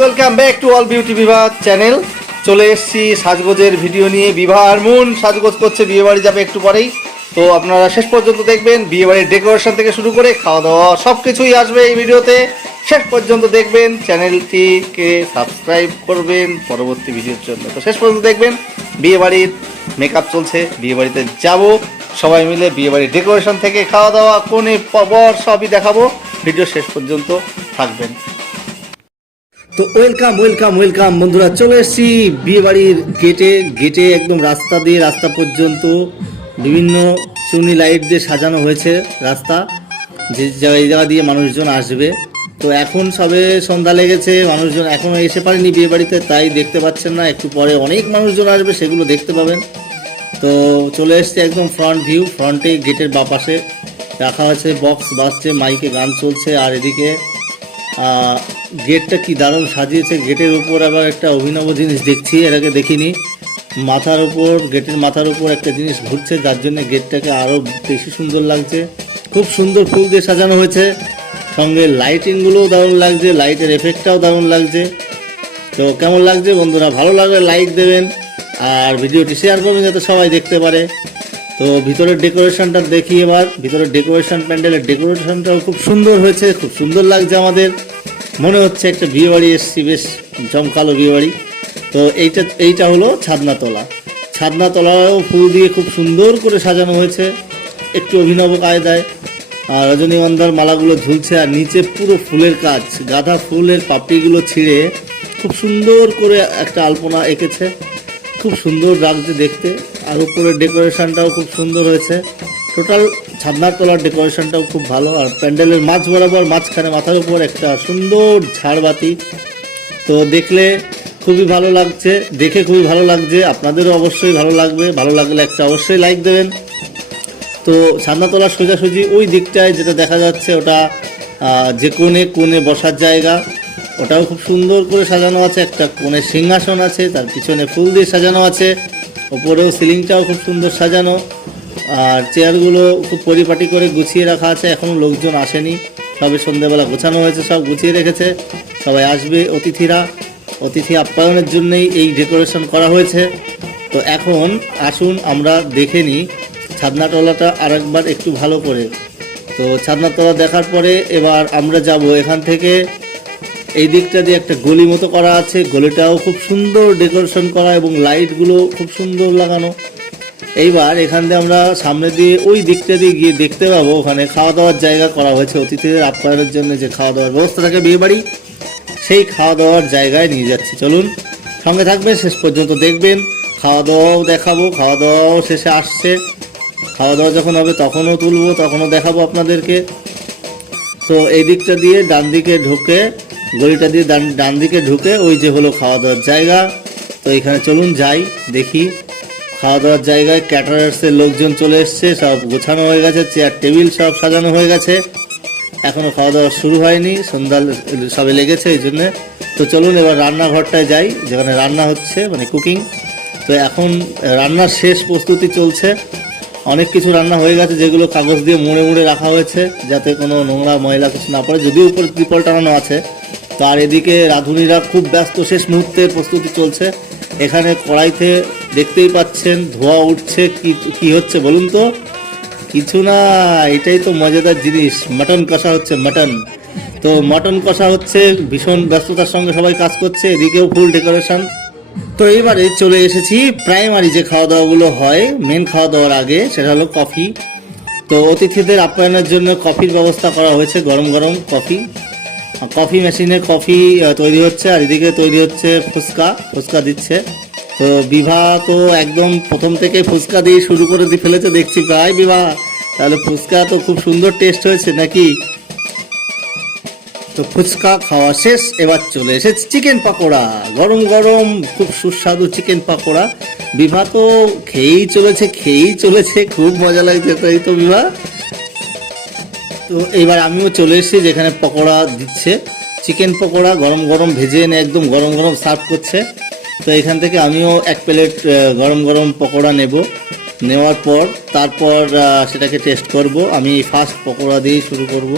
Welcome back to all beauty Bibha channel. চলে এসেছি সাজগোজের ভিডিও নিয়ে। বিভা আর মুন সাজগোজ করছে, বিয়ে বাড়ি যাবে একটু পরেই। তো আপনারা শেষ পর্যন্ত দেখবেন, বিয়ে বাড়ির ডেকোরেশন থেকে শুরু করে খাওয়া দাওয়া সব কিছুই আসবে এই ভিডিওতে। শেষ পর্যন্ত দেখবেন, চ্যানেলটিকে সাবস্ক্রাইব করবেন পরবর্তী ভিডিওর জন্য। তো শেষ পর্যন্ত দেখবেন। বিয়ে বাড়ির মেকআপ চলছে, বিয়ে বাড়িতে যাবো সবাই মিলে। বিয়ে বাড়ির ডেকোরেশন থেকে খাওয়া দাওয়া কোণে বর সবই দেখাবো, ভিডিও শেষ পর্যন্ত থাকবেন। তো ওয়েলকাম ওয়েলকাম ওয়েলকাম বন্ধুরা, চলে এসেছি বিয়ে বাড়ির গেটে একদম রাস্তা দিয়ে রাস্তা পর্যন্ত বিভিন্ন চুনি লাইট দিয়ে সাজানো হয়েছে রাস্তা, যে এই জায়গা দিয়ে মানুষজন আসবে। তো এখন সবে সন্ধ্যা লেগেছে, মানুষজন এখনও এসে পারেনি বিয়ে বাড়িতে, তাই দেখতে পাচ্ছেন না। একটু পরে অনেক মানুষজন আসবে, সেগুলো দেখতে পাবেন। তো চলে এসছে একদম ফ্রন্ট ভিউ। ফ্রন্টে গেটের বা পাশে রাখা হয়েছে বক্স বাজছে, মাইকে গান চলছে। আর এদিকে গেটটা কি দারুণ সাজিয়েছে। গেটের উপর আবার একটা অভিনব জিনিস দেখছি, এর আগে দেখিনি। মাথার উপর, গেটের মাথার উপর একটা জিনিস ঘুরছে, যার জন্য গেটটাকে আরও বেশি সুন্দর লাগছে। খুব সুন্দর ফুল দিয়ে সাজানো হয়েছে, সঙ্গে লাইটিংগুলোও দারুণ লাগছে, লাইটের এফেক্টটাও দারুণ লাগছে। তো কেমন লাগছে বন্ধুরা? ভালো লাগলে লাইক দেবেন আর ভিডিওটি শেয়ার করবেন যাতে সবাই দেখতে পারে। তো ভিতরের ডেকোরেশনটা দেখি এবার। ভিতরের ডেকোরেশন, প্যান্ডেলের ডেকোরেশনটাও খুব সুন্দর হয়েছে, খুব সুন্দর লাগছে। আমাদের মনে হচ্ছে একটা বিয়ে বাড়ি এসেছি, বেশ জমকালো বিয়ে বাড়ি। তো এইটা হলো ছাদনাতলা। ছাদনাতলাও ফুল দিয়ে খুব সুন্দর করে সাজানো হয়েছে, একটু অভিনব কায়দায়। আর রজনীগন্ধার মালাগুলো ঝুলছে, আর নিচে পুরো ফুলের কাজ, গাঁদা ফুলের পাপড়িগুলো ছিঁড়ে খুব সুন্দর করে একটা আলপনা এঁকেছে, খুব সুন্দর লাগছে দেখতে। আর উপরের ডেকোরেশনটাও খুব সুন্দর হয়েছে। টোটাল ছাদনাতলার ডেকোরেশনটাও খুব ভালো। আর প্যান্ডেলের মাঝ বরাবর মাঝখানে মাথার উপর একটা সুন্দর ঝাড়বাতি। তো দেখলে খুবই ভালো লাগছে, দেখে খুবই ভালো লাগছে। আপনাদেরও অবশ্যই ভালো লাগবে, ভালো লাগলে একটা অবশ্যই লাইক দেবেন। তো ছাদনাতলার সোজাসুজি ওই দিকটায় যেটা দেখা যাচ্ছে, ওটা যে কোণে বসার জায়গা, ওটাও খুব সুন্দর করে সাজানো আছে। একটা কোণে সিংহাসন আছে, তার পিছনে ফুল দিয়ে সাজানো আছে। ওপরেও সিলিংটাও খুব সুন্দর সাজানো। আর চেয়ারগুলো খুব পরিপাটি করে গুছিয়ে রাখা আছে, এখনও লোকজন আসেনি, সবে সন্ধ্যেবেলা গোছানো হয়েছে, সব গুছিয়ে রেখেছে। সবাই আসবে অতিথি আপ্যায়নের জন্যই এই ডেকোরেশন করা হয়েছে। তো এখন আসুন আমরা দেখে নিই ছাদনাতলাটা আরেকবার একটু ভালো করে। তো ছাদনাতলা দেখার পরে এবার আমরা যাব এখান থেকে। এই দিকটা দিয়ে একটা গলি মতো করা আছে, গলিটাও খুব সুন্দর ডেকোরেশন করা এবং লাইটগুলো খুব সুন্দর লাগানো। এইবার এখান দিয়ে আমরা সামনে দিয়ে ওই দিকটা দিয়ে গিয়ে দেখতে পাবো, ওখানে খাওয়া দাওয়ার জায়গা করা হয়েছে। অতিথিদের আপ্যায়নের জন্য যে খাওয়া দাওয়ার ব্যবস্থা থাকে বিয়ে বাড়ি, সেই খাওয়া দাওয়ার জায়গায় নিয়ে যাচ্ছি। চলুন সঙ্গে থাকবেন, শেষ পর্যন্ত দেখবেন। খাওয়া দাওয়াও দেখাবো, খাওয়া দাওয়াও শেষে আসছে। খাওয়া দাওয়া যখন হবে তখনও তুলবো, তখনও দেখাবো আপনাদেরকে। তো এই দিকটা দিয়ে ডান দিকে ঢুকে, গলিটা দিয়ে ডান দিকে ঢুকে ওই যে হলো খাওয়া দাওয়ার জায়গা। তো এখানে চলুন যাই, দেখি খাওয়া দাওয়ার জায়গায়। ক্যাটারার্সের লোকজন চলে এসছে, সব গোছানো হয়ে গেছে, চেয়ার টেবিল সব সাজানো হয়ে গেছে। এখনও খাওয়া দাওয়া শুরু হয়নি, সন্ধ্যা সবে লেগেছে এই জন্যে। তো চলুন এবার রান্নাঘরটায় যাই, যেখানে রান্না হচ্ছে, মানে কুকিং। তো এখন রান্নার শেষ প্রস্তুতি চলছে। অনেক কিছু রান্না হয়ে গেছে, যেগুলো কাগজ দিয়ে মুড়ে রাখা হয়েছে, যাতে কোনো নোংরা ময়লা কিছু না পড়ে, যদিও উপরে ত্রিপল টানানো আছে। তো আর এদিকে রাঁধুনিরা খুব ব্যস্ত, শেষ মুহূর্তের প্রস্তুতি চলছে। এখানে কড়াইতে দেখতেই পাচ্ছেন ধোঁয়া উঠছে। কি হচ্ছে বলুন তো? কিছু না, এটাই তো মজাদার জিনিস, মাটন কষা হচ্ছে, মাটন। তো মাটন কষা হচ্ছে, ভীষণ ব্যস্ততার সঙ্গে সবাই কাজ করছে, এদিকেও ফুল ডেকোরেশন। তো এবারে চলে এসেছি প্রাইমারি যে খাওয়া দাওয়াগুলো হয় মেন খাওয়া দাওয়ার আগে, সেটা হলো কফি। তো অতিথিদের আপ্যায়নের জন্য কফির ব্যবস্থা করা হয়েছে, গরম গরম কফি মেশিনে কফি তৈরি হচ্ছে। আর এদিকে তৈরি হচ্ছে ফুচকা দিচ্ছে। তো বিভা তো একদম প্রথম থেকে ফুচকা দিয়ে শুরু করে ফেলেছে দেখছি প্রায়। বিভা, তাহলে ফুচকা তো খুব সুন্দর টেস্ট হয়েছে নাকি? তো ফুচকা খাওয়া শেষ, এবার চলে এসেছে চিকেন পাকোড়া, গরম গরম খুব সুস্বাদু চিকেন পাকোড়া। বিভা তো খেয়েই চলেছে, খুব মজা লাগছে, তাই তো বিভা? তো এইবার আমিও চলে এসেছি যেখানে পকোড়া দিচ্ছে, চিকেন পকোড়া গরম গরম ভেজে এনে একদম গরম গরম সার্ভ করছে। তো এখান থেকে আমিও এক প্লেট গরম গরম পকোড়া নেওয়ার পর তারপর সেটাকে টেস্ট করব। আমি ফার্স্ট পকোড়া দিয়েই শুরু করব।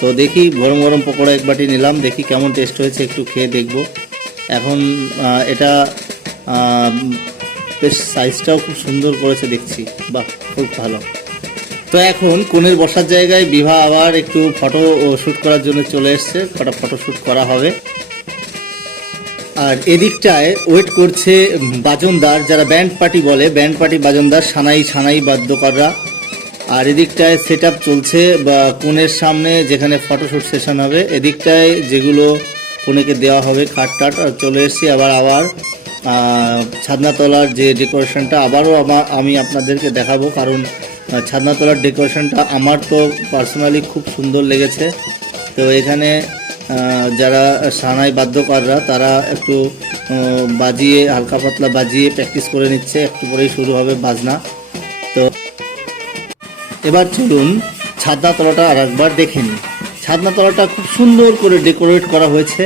তো দেখি গরম গরম পকোড়া এক বাটি নিলাম, দেখি কেমন টেস্ট হয়েছে, একটু খেয়ে দেখব। এখন এটা বেশ সাইজটাও খুব সুন্দর করেছে দেখছি, বাহ খুব ভালো। তো এখন কনের বসার জায়গায় বিভা আবার একটু ফটো শ্যুট করার জন্য চলে এসছে, কটা ফটো শ্যুট করা হবে। আর এদিকটায় ওয়েট করছে বাজনদার, যারা ব্যান্ড পার্টি বলে, ব্যান্ড পার্টি বাজনদার, সানাই বাদ্যকাররা। আর এদিকটায় সেট আপ চলছে বা কনের সামনে যেখানে ফটোশ্যুট সেশন হবে, এদিকটায় যেগুলো কনেকে দেওয়া হবে খাট টাট চলে এসেছি। আবার ছাদনাতলার যে ডেকোরেশনটা আবারও আমি আপনাদেরকে দেখাবো, কারণ ছাদনাতলার ডেকোরেশনটা আমার তো পার্সোনালি খুব সুন্দর লেগেছে। তো এখানে যারা সানাই বাদ্যকাররা তারা একটু বাজিয়ে, হালকা পাতলা বাজিয়ে প্র্যাকটিস করে নিচ্ছে, একটু পরেই শুরু হবে বাজনা। তো এবার চলুন ছাদনাতলাটা আর একবার দেখে নিই। ছাদনাতলাটা খুব সুন্দর করে ডেকোরেট করা হয়েছে,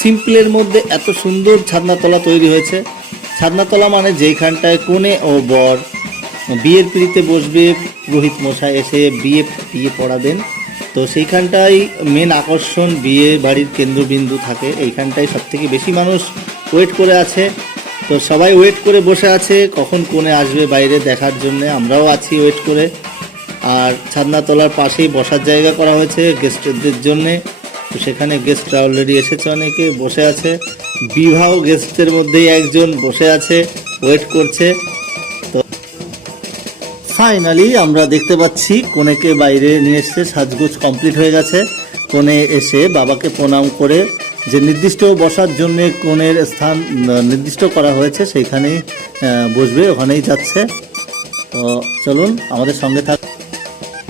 সিম্পলের মধ্যে এত সুন্দর ছাদনাতলা তৈরি হয়েছে। ছাদনাতলা মানে যেইখানটায় কনে ও বর বিয়ের পিড়িতে বসবে, পুরোহিত মশাই এসে বিয়ে পড়াবেন, তো সেইখানটাই মেন আকর্ষণ, বিয়ে বাড়ির কেন্দ্রবিন্দু থাকে। এইখানটায় সবথেকে বেশি মানুষ ওয়েট করে আছে। তো সবাই ওয়েট করে বসে আছে কখন কনে আসবে বাইরে দেখার জন্যে, আমরাও আছি ওয়েট করে। আর ছাদনাতলার পাশেই বসার জায়গা করা হয়েছে গেস্টদের জন্যে, তো সেখানে গেস্টরা অলরেডি এসেছে, অনেকে বসে আছে। বিবাহ গেস্টদের মধ্যেই একজন বসে আছে, ওয়েট করছে। তো ফাইনালি আমরা দেখতে পাচ্ছি কনেকে বাইরে নিয়ে এসছে, সাজগোজ কমপ্লিট হয়ে গেছে। কনে এসে বাবাকে প্রণাম করে যে নির্দিষ্ট বসার জন্য কনের স্থান নির্দিষ্ট করা হয়েছে সেইখানেই বসবে, ওখানেই যাচ্ছে। তো চলুন আমাদের সঙ্গে থাক।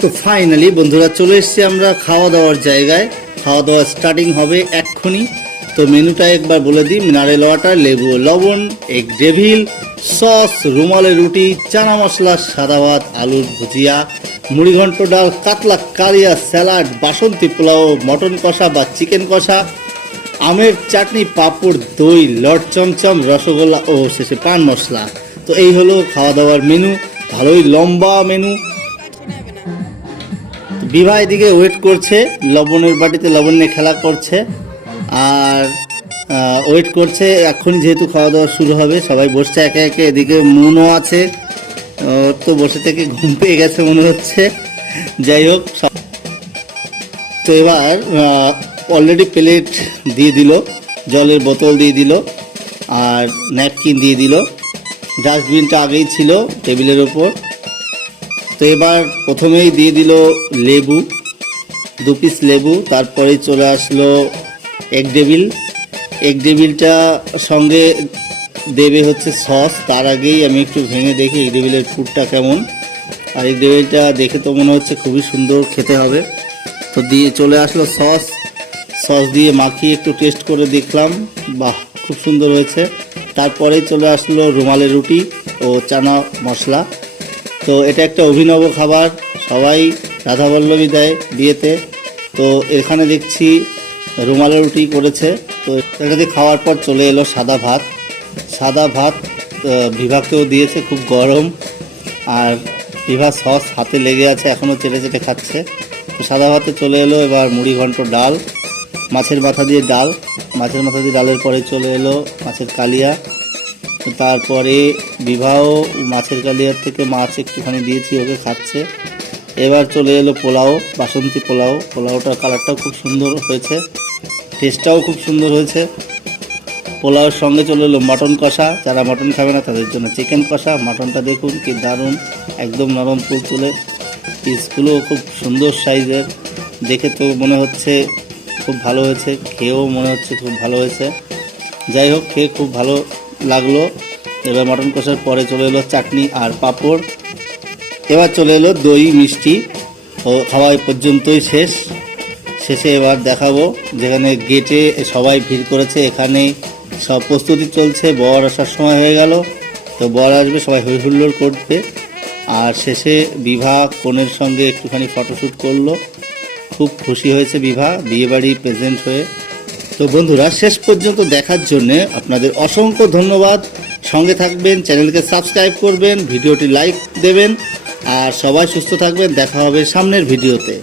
তো ফাইনালি বন্ধুরা চলে এসেছি আমরা খাওয়া দাওয়ার জায়গায়, খাওয়া দাওয়া স্টার্টিং হবে এক্ষুনি। তো মেনুটা একবার বলে দিই, মিনারেল ওয়াটার, লেবু লবণ, এগ ডেভিল, সস, রুমালের রুটি, চানা মশলা, সাদা ভাত, আলুর ভুজিয়া, মুড়িঘণ্ট ডাল, কাতলা কালিয়া, স্যালাড, বাসন্তী পোলাও, মটন কষা বা চিকেন কষা, আমের চাটনি, পাঁপড়, দই, লট চমচম, রসগোল্লা ও শেষে পান মশলা। তো এই হলো খাওয়া দাওয়ার মেনু, ভালোই লম্বা মেনু। বিবাহ এদিকে ওয়েট করছে, লবণের বাটিতে লবণ নিয়ে খেলা করছে আর ওয়েট করছে। এখনই যেহেতু খাওয়া দাওয়া শুরু হবে, সবাই বসছে একে একে। এদিকে মুনও আছে, তো বসে থেকে ঘুম পেয়ে গেছে মনে হচ্ছে। যাই হোক, তো এবার অলরেডি প্লেট দিয়ে দিল, জলের বোতল দিয়ে দিল আর ন্যাপকিন দিয়ে দিল। ডাস্টবিনটা আগেই ছিল টেবিলের ওপর। তো এবার প্রথমেই দিয়ে দিল লেবু, 2 পিস লেবু। তারপরে চলে আসলো এগ ডেভিল। এগ ডেভিলটা সঙ্গে দেবে হচ্ছে সস। তার আগেই আমি একটু ভেঙে দেখি এগ ডেভিলের ফুডটা কেমন। আর এগ ডেভিলটা দেখে তো মনে হচ্ছে খুবই সুন্দর খেতে হবে। তো দিয়ে চলে আসলো সস, সস দিয়ে মাখিয়ে একটু টেস্ট করে দেখলাম, বাহ খুব সুন্দর হয়েছে। তারপরেই চলে আসলো রুমালের রুটি ও চানা মশলা। তো এটা একটা অভিনব খাবার, সবাই রাধাবল্লভী দেয় বিয়েতে। তো এখানে দেখছি রুমালের রুটি করেছে। তো এটা দিয়ে খাওয়ার পর চলে এলো সাদা ভাত। সাদা ভাত বিভাকেও দিয়েছে, খুব গরম। আর বিভা সস হাতে লেগে আছে, এখনও চেটে চেটে খাচ্ছে। তো সাদা ভাতে চলে এলো এবার মুড়িঘণ্ট ডাল, মাছের মাথা দিয়ে ডাল, মাছের মাথা দিয়ে ডালের পরে চলে এলো মাছের কালিয়া। তারপরে বিবাহ মাছের কালিয়ার থেকে মাছ একটুখানি দিয়েছি, ওকে খাচ্ছে। এবার চলে এলো পোলাও, বাসন্তী পোলাও। পোলাওটার কালারটাও খুব সুন্দর হয়েছে, টেস্টটাও খুব সুন্দর হয়েছে। পোলাওর সঙ্গে চলে এলো মটন কষা, যারা মটন খাবে না তাদের জন্য চিকেন কষা। মটনটা দেখুন কি দারুণ, একদম নরম তুলতুলে, পিসগুলোও খুব সুন্দর সাইজের। দেখে তো মনে হচ্ছে খুব ভালো হয়েছে, খেয়েও মনে হচ্ছে খুব ভালো হয়েছে। যাই হোক, খেয়ে খুব ভালো লাগলো। এবার মটন কষার পরে চলে এলো চাটনি আর পাঁপড়। এবার চলে এলো দই মিষ্টি। ও খাওয়া পর্যন্তই শেষে এবার দেখাবো যেখানে গেটে সবাই ভিড় করেছে, এখানে সব প্রস্তুতি চলছে। বর আসার সময় হয়ে গেল, তো বর আসবে, সবাই হই হুল্লোড় করবে। আর শেষে বিভা কনের সঙ্গে একটুখানি ফটোশ্যুট করলো। খুব খুশি হয়েছে বিভা বিয়েবাড়ি প্রেজেন্ট হয়ে। তো বন্ধুরা, শেষ পর্যন্ত দেখার জন্যে আপনাদের অসংখ্য ধন্যবাদ। সঙ্গে থাকবেন, চ্যানেলকে সাবস্ক্রাইব করবেন, ভিডিওটি লাইক দেবেন আর সবাই সুস্থ থাকবেন। দেখা হবে সামনের ভিডিওতে।